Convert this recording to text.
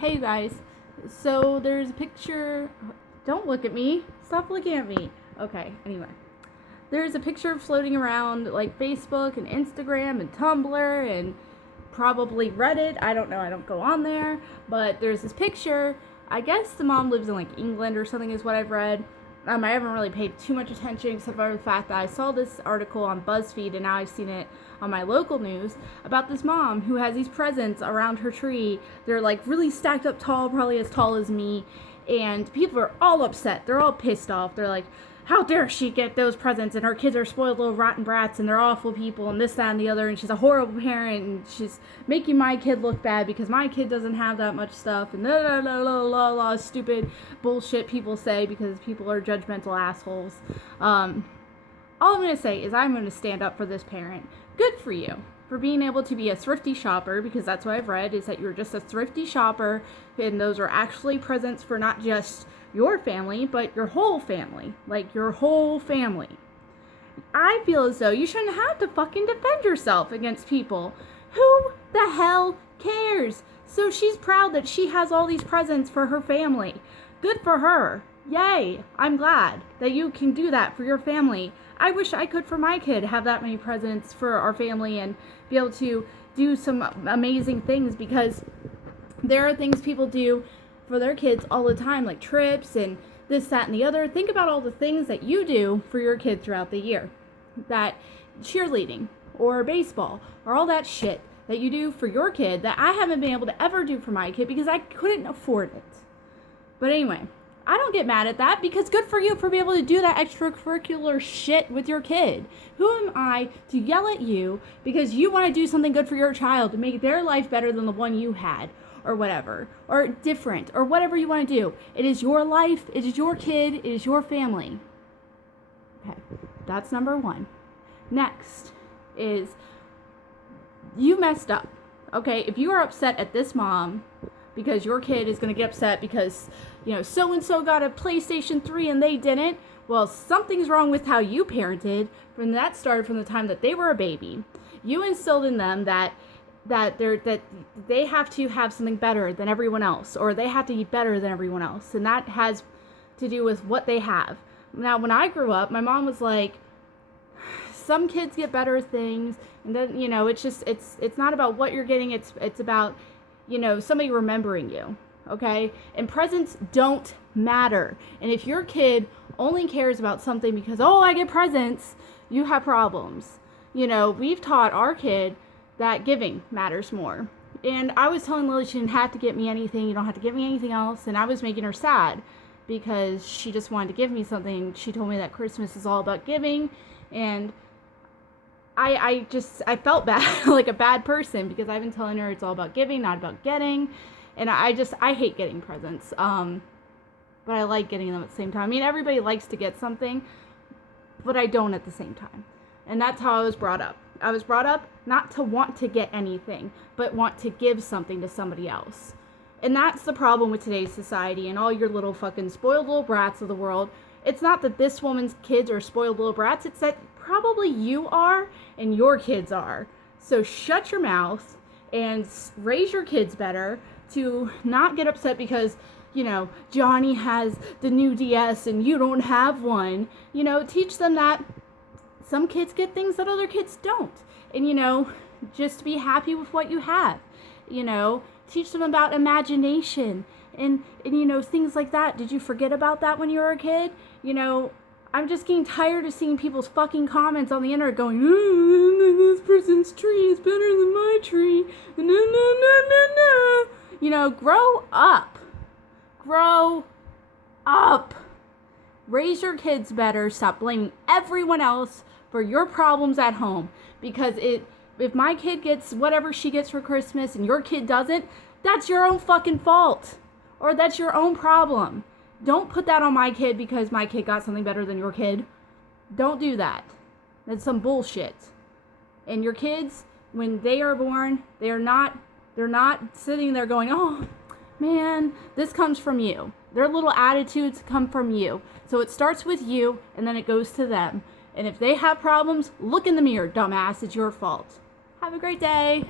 Hey guys, so there's a picture. Don't look at me. Stop looking at me. Okay, anyway. There's a picture floating around like Facebook and Instagram and Tumblr and probably Reddit. I don't know, I don't go on there. But there's this picture. I guess the mom lives in like England or something, is what I've read. I haven't really paid too much attention except for the fact that I saw this article on BuzzFeed and now I've seen it on my local news about this mom who has these presents around her tree. They're like really stacked up tall, probably as tall as me, and people are all upset. They're all pissed off. They're like, how dare she get those presents, and her kids are spoiled little rotten brats and they're awful people and this, that, and the other, and she's a horrible parent and she's making my kid look bad because my kid doesn't have that much stuff, and stupid bullshit people say because people are judgmental assholes. All I'm going to say is I'm going to stand up for this parent. Good for you for being able to be a thrifty shopper, because that's what I've read, is that you're just a thrifty shopper and those are actually presents for not just your family, but your whole family. Like, your whole family. I feel as though you shouldn't have to fucking defend yourself against people. Who the hell cares? So she's proud that she has all these presents for her family. Good for her. Yay. I'm glad that you can do that for your family. I wish I could for my kid have that many presents for our family and be able to do some amazing things, because there are things people do for their kids all the time, like trips and this, that, and the other. Think about all the things that you do for your kid throughout the year. That cheerleading or baseball or all that shit that you do for your kid that I haven't been able to ever do for my kid because I couldn't afford it. But anyway, I don't get mad at that, because good for you for being able to do that extracurricular shit with your kid. Who am I to yell at you because you want to do something good for your child to make their life better than the one you had? Or whatever, or different, or whatever you want to do. It is your life, it is your kid, it is your family. Okay, that's number one. Next is, you messed up. Okay, if you are upset at this mom because your kid is going to get upset because, so-and-so got a PlayStation 3 and they didn't, well, something's wrong with how you parented. When that started from the time that they were a baby. You instilled in them that they have to have something better than everyone else, or they have to eat better than everyone else, and that has to do with what they have. Now, when I grew up, my mom was like, some kids get better things, and then, it's not about what you're getting, it's about, somebody remembering you, okay? And presents don't matter. And if your kid only cares about something because, I get presents, you have problems. We've taught our kid that giving matters more. And I was telling Lily she didn't have to get me anything, you don't have to get me anything else, and I was making her sad because she just wanted to give me something. She told me that Christmas is all about giving, and I felt bad, like a bad person, because I've been telling her it's all about giving, not about getting, and I hate getting presents, but I like getting them at the same time. I mean, everybody likes to get something, but I don't at the same time. And that's how I was brought up. I was brought up not to want to get anything, but want to give something to somebody else. And that's the problem with today's society and all your little fucking spoiled little brats of the world. It's not that this woman's kids are spoiled little brats, it's that probably you are and your kids are. So shut your mouth and raise your kids better to not get upset because, Johnny has the new DS and you don't have one. Teach them that some kids get things that other kids don't. And, just be happy with what you have. Teach them about imagination and things like that. Did you forget about that when you were a kid? I'm just getting tired of seeing people's fucking comments on the internet going, this person's tree is better than my tree. No. Grow up. Grow up. Raise your kids better. Stop blaming everyone else for your problems at home, because if my kid gets whatever she gets for Christmas and your kid doesn't, that's your own fucking fault, or that's your own problem. Don't put that on my kid because my kid got something better than your kid. Don't do that. That's some bullshit. And your kids, when they are born, they're not sitting there going, oh man, this comes from you. Their little attitudes come from you. So it starts with you and then it goes to them. And if they have problems, look in the mirror, dumbass. It's your fault. Have a great day.